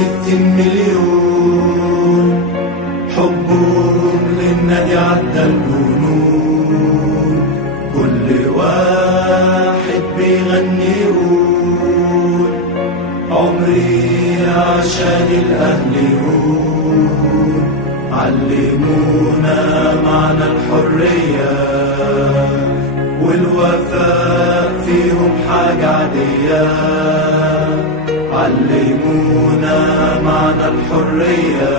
60 مليون، حبهم للنادي عدى الجنون. كل واحد بيغني يقول عمري عشان الأهل يقول. علمونا معنى الحرية والوفاء فيهم حاجة عادية. علمونا معنى الحرية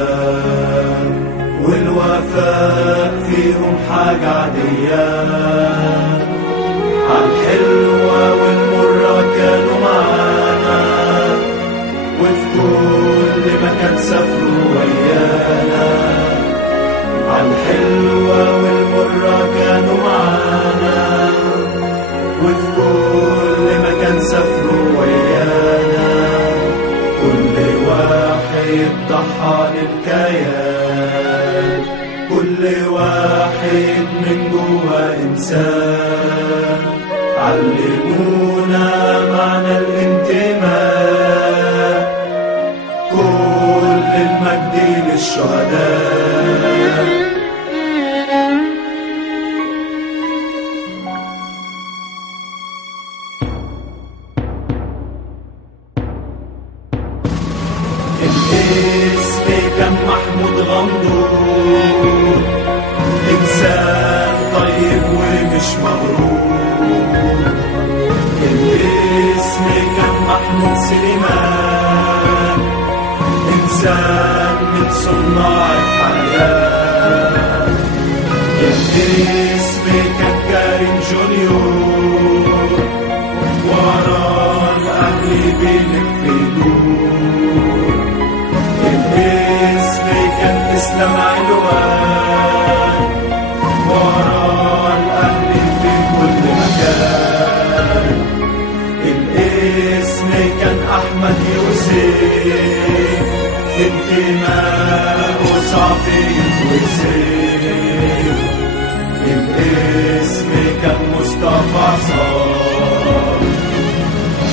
والوفاء فيهم حاجة عادية. عالحلوة والمرة كانوا معانا، وفي كل مكان سافروا ويانا. عالحلوة والمرة كانوا معانا، وفي كل مكان سافروا ويانا. كل واحد ضحى للكيان، كل واحد من جوا إنسان. علمونا معنى الانتماء، كل المجد للشهداء. الاسم كان محمود غندور، إنسان طيب ومش مغرور. الاسم كان محمود سليمان، إنسان من صناع الحياة. الاسم كان كريم جونيور، ورا الأهل بيلف يدور. الاسم كان إسلام علوان، ورا الأهل في كل مكان. الاسم كان أحمد يوسف، انتماء صعب يتوسف. الاسم كان مصطفى صار،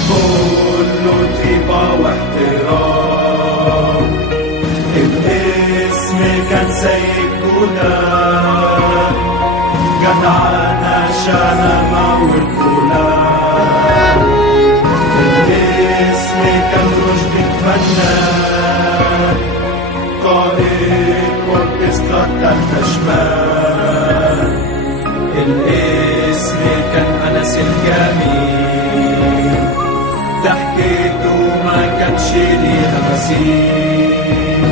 كله طيبة واحترام. الاسم كان سيد جودة، جدعانة شنمة والكلام. الاسم كان رشدي فنان، قائد والقصة التالتة شمال. الاسم كان أنس الجميل، ضحكته ما كانش ليها مثيل.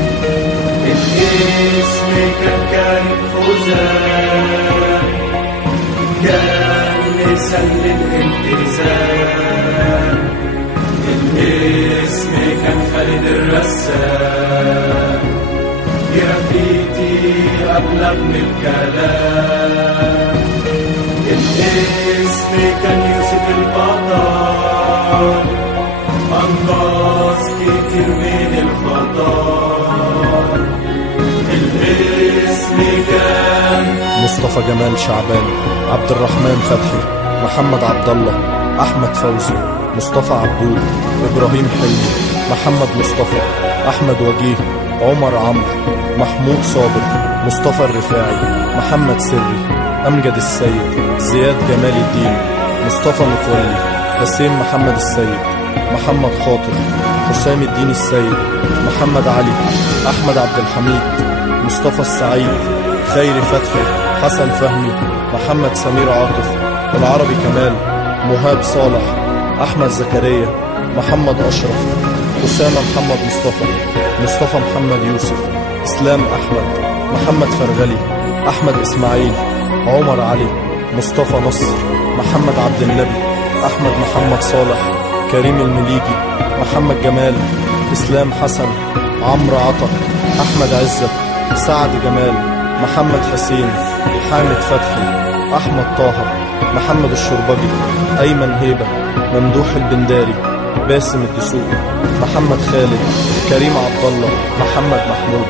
الاسم كان كريم فوزان، كان مثال للالتزام. الاسم كان خالد الرسام، جرافيتي أبلغ من الكلام. الاسم كان يوسف البطل، أنقذ كتير من الخطر. الاسم كان مصطفى جمال شعبان، عبد الرحمن فتحي، محمد عبد الله، أحمد فوزي، مصطفى عبود، إبراهيم حلمي، محمد مصطفى، أحمد وجيه، عمر عمرو، محمود صابر، مصطفى الرفاعي، محمد سري، أمجد السيد، زياد جمال الدين، مصطفى متولي، حسين محمد السيد، محمد خاطر، حسام الدين السيد، محمد علي، أحمد عبد الحميد، مصطفى السعيد، خيري فتحي، حسن فهمي، محمد سمير عاطف، العربي كمال، مهاب صالح، أحمد زكريا، محمد أشرف، أسامة محمد مصطفى محمد يوسف، إسلام أحمد، محمد فرغلي، أحمد إسماعيل، عمر علي، مصطفى نصر، محمد عبد النبي، أحمد محمد صالح، كريم المليجي، محمد جمال، إسلام حسن، عمرو عطا، أحمد عزت، سعد جمال، محمد حسين، حامد فتحي، أحمد طاهر، محمد الشربجي، أيمن هيبة، ممدوح البنداري، باسم الدسوقي، محمد خالد، كريم عبد الله، محمد محمود،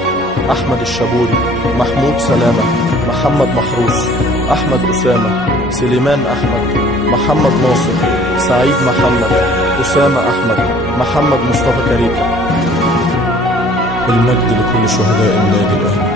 أحمد الشابوري، محمود سلامة، محمد محروس، أحمد أسامة، سليمان أحمد، محمد ناصر، سعيد محمد، أسامة أحمد، محمد مصطفى كريكة. المجد لكل شهداء النادي الأهلي.